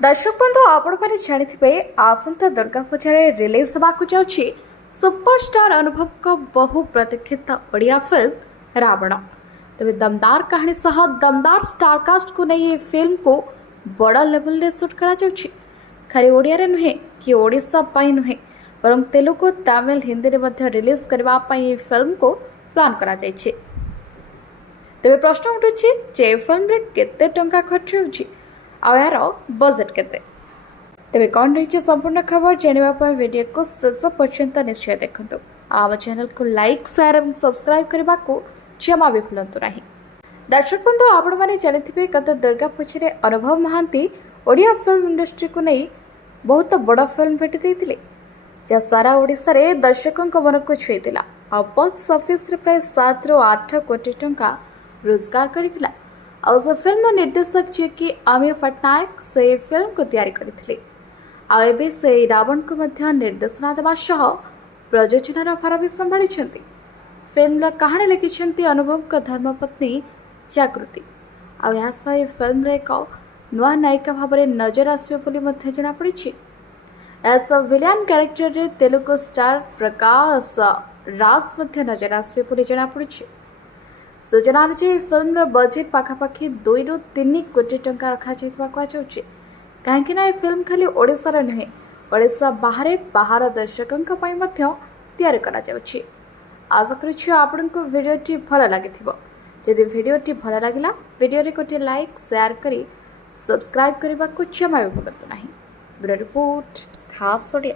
दर्शक बंधु आपण मैंने जानी आसंता दुर्गा पूजा रिलीज होगाक जाऊँगी सुपरस्टार अनुभव को बहु प्रतीक्षित ओडिया फिल्म रावण। तेज दमदार कहानी सह दमदार स्टारकास्ट को नहीं फिल्म को बड़ लेवल रे शूट करा जाउछि। खाली ओडिया रे नुहे कि ओडिशा पई नुहे बरं तेलुगु तमिल हिंदी रे मध्य रिलीज करबा पई फिल्म को प्लान करा जाइछि। तेज प्रश्न उठुछि जे फिल्म रे केते टंका खर्च होछि आ यार बजेट केते। तेज कौन रही संपूर्ण खबर जानवाई वीडियो को शेष पर्यंत निश्चय देखु। आम चैनल को लाइक शेयर और सब्सक्राइब करने को जमा भी भूलु ना। दर्शक बंधु आपण मैंने जानी गत दुर्गा पूजा अनुभव महांती ओडिया फिल्म इंडस्ट्री को नहीं बहुत बड़ फिल्म भेटी जहाँ सारा ओडिशा रे दर्शकों मन को छुईला और बॉक्स ऑफिस रे प्राय 7 ରୁ 8 कोटी टंका रोजगार करथिला। और से फिल्म निर्देशक जी की अमीय पट्टनायक से फिल्म को तैयारी करथिले। आबे से रावण को मध्य निर्देशना देवा सह प्रयोजनार भार भी संभाली। फिल्म कहानी लिखिं अनुभव का धर्मपत्नी जागृति। आह फिल्म एक नुआ नायिका भाव में नजर आसवे जनापड़ी। एज अ विलियन कैरेक्टर रे तेलुगु स्टार प्रकाश राज नजर आसवे जनापड़ी। सूचना अनुसार फिल्म बजेट पाखापाखि 2 ରୁ 3 कोटी टंका रखा कहीं फिल्म खाली ओडिशा नुहे ओडिशा बाहर दर्शकों तैयारी करा जाउछि। आशा करुछि आपनको वीडियोटी भल लगी। जदि वीडियोटी भल लगिला वीडियो रे गोटे लाइक शेयर करी सब्सक्राइब करने को जमा भी भूलु ना। ब्यूरो रिपोर्ट खास ओडिया।